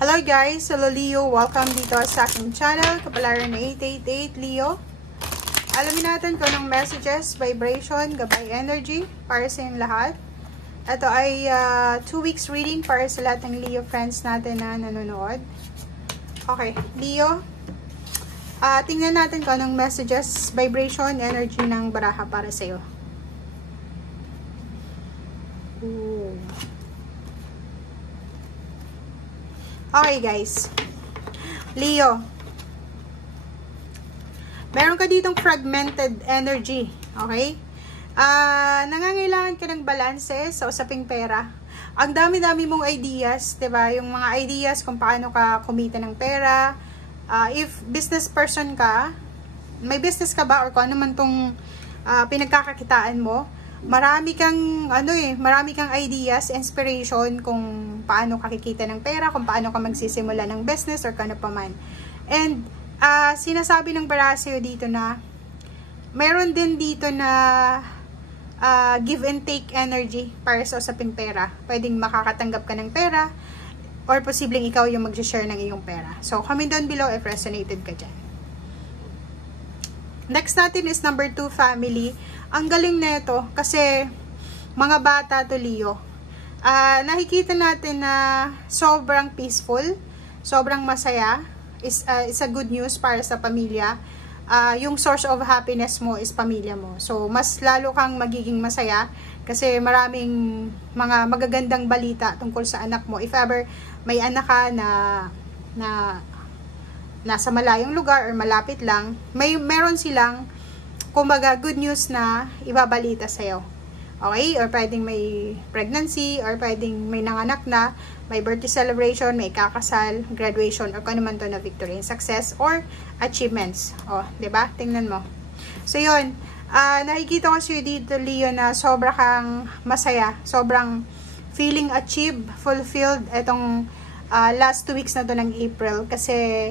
Hello guys! Hello Leo! Welcome dito sa aking channel, Kapalaran 888 Leo. Alamin natin kung anong messages, vibration, gabay energy para sa inyong lahat. Ito ay 2 weeks reading para sa lahat ng Leo friends natin na nanonood. Okay, Leo. Tingnan natin kung anong messages, vibration, energy ng baraha para sa iyo. Okay guys, Leo, meron ka ditong fragmented energy, okay? Nangangailangan ka ng balanse sa usaping pera. Ang dami-dami mong ideas, diba? Yung mga ideas kung paano ka kumita ng pera. If business person ka, may business ka ba or kung ano man tong pinagkakakitaan mo, marami kang ideas, inspiration kung paano kakikita ng pera, kung paano ka magsisimula ng business or kano pa man. And sinasabi ng baraha sa'yo dito na meron din dito na give and take energy para sa usaping pera. Pwedeng makakatanggap ka ng pera or posibleng ikaw yung mag-share ng iyong pera. So comment down below if resonated ka dyan. Next natin is number 2, family. Ang galing na ito kasi mga bata to, Leo. Nakikita natin na sobrang peaceful, sobrang masaya. Is a good news para sa pamilya. Yung source of happiness mo is pamilya mo. So, mas lalo kang magiging masaya kasi maraming mga magagandang balita tungkol sa anak mo. If ever may anak ka na nasa malayong lugar or malapit lang, meron silang kumbaga good news na ibabalita sa'yo. Okay? Or pwedeng may pregnancy, or pwedeng may nanganak na, may birthday celebration, may kakasal, graduation, or kung ano man to na victory and success, or achievements. O, diba? Tingnan mo. So, yun. Nakikita ko sa'yo dito, Leo, na sobra kang masaya. Sobrang feeling achieved, fulfilled, etong last 2 weeks na to ng April. Kasi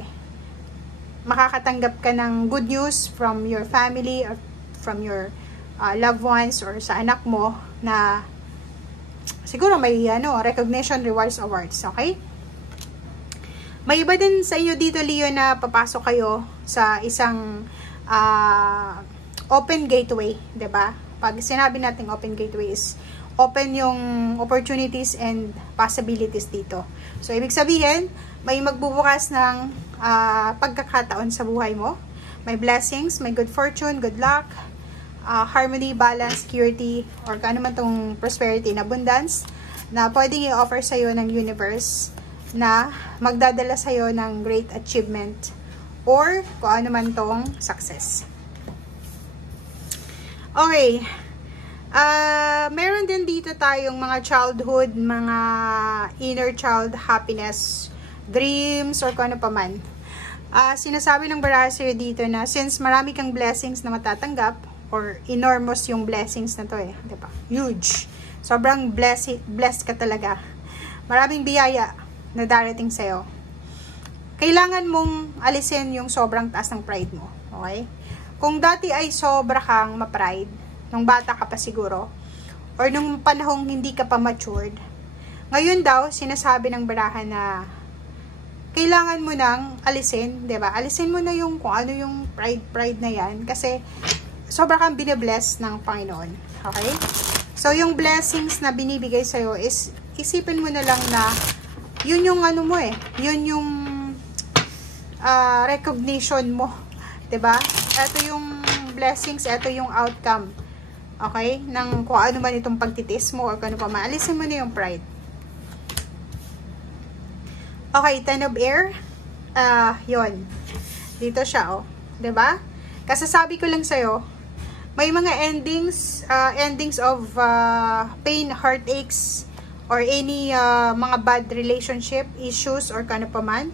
makakatanggap ka ng good news from your family or from your loved ones or sa anak mo na siguro may recognition, rewards, awards, okay? May iba din sa inyo dito, Leo, na papasok kayo sa isang open gateway, 'di ba? Pag sinabi nating open gateway is open yung opportunities and possibilities dito. So, ibig sabihin, may magbubukas ng pagkakataon sa buhay mo. May blessings, may good fortune, good luck, harmony, balance, security, or kano man tong prosperity and abundance na pwedeng i-offer sa'yo ng universe na magdadala sa'yo ng great achievement or kung ano man tong success. Okay. Meron din dito tayong mga childhood, mga inner child happiness, dreams, or kung ano pa man. Sinasabi ng baraha sa'yo dito na since marami kang blessings na matatanggap, or enormous yung blessings na to diba? Huge. Sobrang blessed ka talaga. Maraming biyaya na darating sa'yo. Kailangan mong alisin yung sobrang taas ng pride mo. Okay? Kung dati ay sobra kang ma-pride, nung bata ka pa siguro, or nung panahong hindi ka pa matured, ngayon daw, sinasabi ng baraha na kailangan mo nang alisin, diba? Alisin mo na yung kung ano yung pride na yan, kasi sobra kang binibless ng Panginoon. Okay? So, yung blessings na binibigay sa'yo is, isipin mo na lang na, yun yung ano mo yun yung recognition mo. Diba? Ito yung blessings, ito yung outcome. Okay? Nang kung ano man itong pagtitis mo or kung ano pa, maalisin mo na yung pride. Okay, 10 of air. Yun. Dito siya, diba? Kasasabi ko lang sa'yo, may mga endings of pain, heartaches, or any mga bad relationship issues or kano pa man,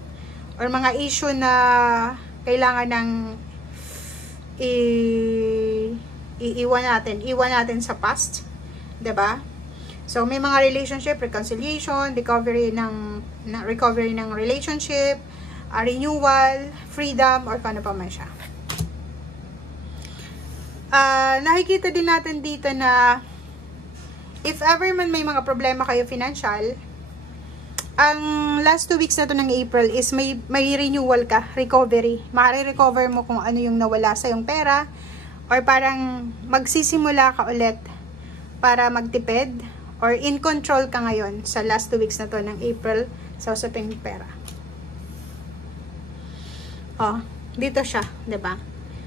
or mga issue na kailangan ng iwan natin sa past, 'di ba? So may mga relationship reconciliation, recovery ng relationship, renewal, freedom, or kano pa man siya. Nakikita din natin dito na if ever man may mga problema kayo financial, ang last 2 weeks na to ng April is may renewal ka, recovery. Mare-recover mo kung ano yung nawala sa yung pera, or parang magsisimula ka ulit para magtipid, or in control ka ngayon sa last 2 weeks na to ng April sa usaping pera. Oh, dito siya, 'di ba?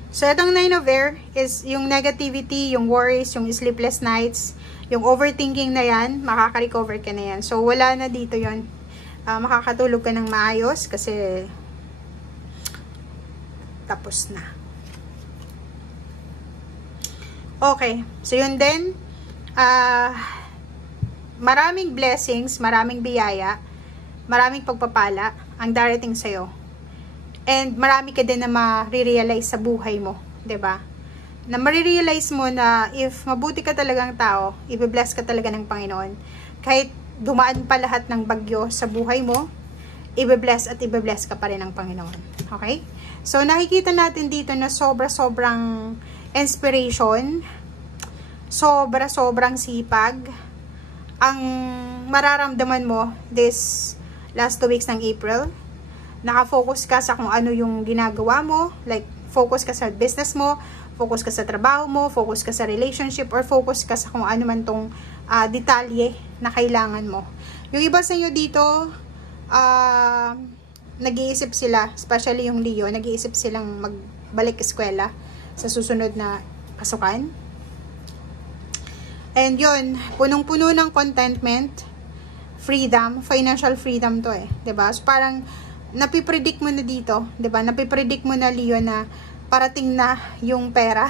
So, itong 9 of air is yung negativity, yung worries, yung sleepless nights, yung overthinking na yan, makaka-recover ka na yan. So, wala na dito yon. Makakatulog ka ng maayos kasi tapos na. Okay. So, yun din. Maraming blessings, maraming biyaya, maraming pagpapala ang darating sa'yo. And marami ka din na ma-realize sa buhay mo, 'di ba? Na ma-realize mo na if mabuti ka talagang tao, i-bless ka talaga ng Panginoon. Kahit dumaan pa lahat ng bagyo sa buhay mo, i-bless at i-bless ka pa rin ng Panginoon. Okay? So nakikita natin dito na sobra-sobrang inspiration, sobra-sobrang sipag ang mararamdaman mo this last 2 weeks ng April. Nakafocus ka sa kung ano yung ginagawa mo, like focus ka sa business mo, focus ka sa trabaho mo, focus ka sa relationship, or focus ka sa kung ano man tong detalye na kailangan mo. Yung iba sa inyo dito, nag-iisip sila, especially yung Leo, nag-iisip silang magbalik eskwela sa susunod na pasukan. And yun, punong-puno ng contentment, freedom, financial freedom to eh, 'di ba? So parang napipredict mo na dito, 'di ba? Napipredict mo na, Leo, na parating na yung pera,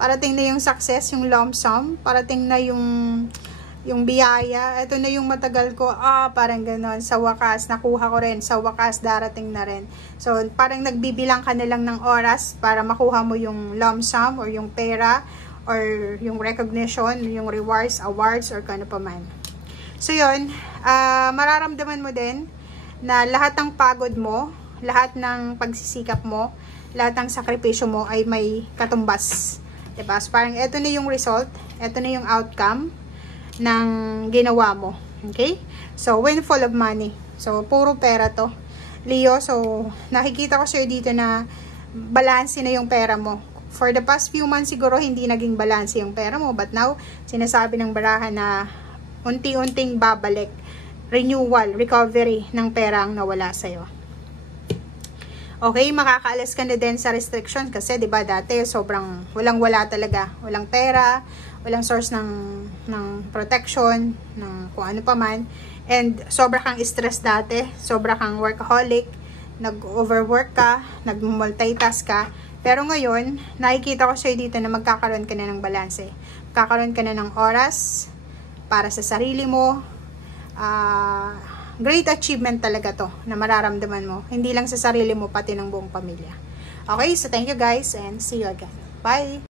parating na yung success, yung lump sum, parating na yung biyaya. Ito na yung matagal ko, parang gano'n, sa wakas nakuha ko rin, sa wakas darating na rin. So parang nagbibilang ka na lang ng oras para makuha mo yung lump sum or yung pera or yung recognition, yung rewards, awards, or kano pa man. So yun, mararamdaman mo din na lahat ng pagod mo, lahat ng pagsisikap mo, lahat ng sakripisyo mo ay may katumbas. Diba? So, parang ito na yung result, ito na yung outcome ng ginawa mo. Okay? So, windfall of money. So, puro pera to, Leo. So, nakikita ko sa'yo dito na balanse na yung pera mo. For the past few months, siguro hindi naging balanse yung pera mo. But now, sinasabi ng barahan na unti-unting babalik. Renewal, recovery ng pera ang nawala sa'yo. Okay, makakaalis ka na din sa restriction kasi 'di ba dati sobrang walang-wala talaga, walang pera, walang source ng protection, ng kung ano pa man, and sobra kang stress dati, sobra kang workaholic, nag-overwork ka, nag-multitask ka. Pero ngayon, nakikita ko sa'yo dito na magkakaroon ka na ng balanse. Magkakaroon ka na ng oras para sa sarili mo. Great achievement talaga to na mararamdaman mo. Hindi lang sa sarili mo, pati ng buong pamilya. Okay, so thank you guys and see you again. Bye!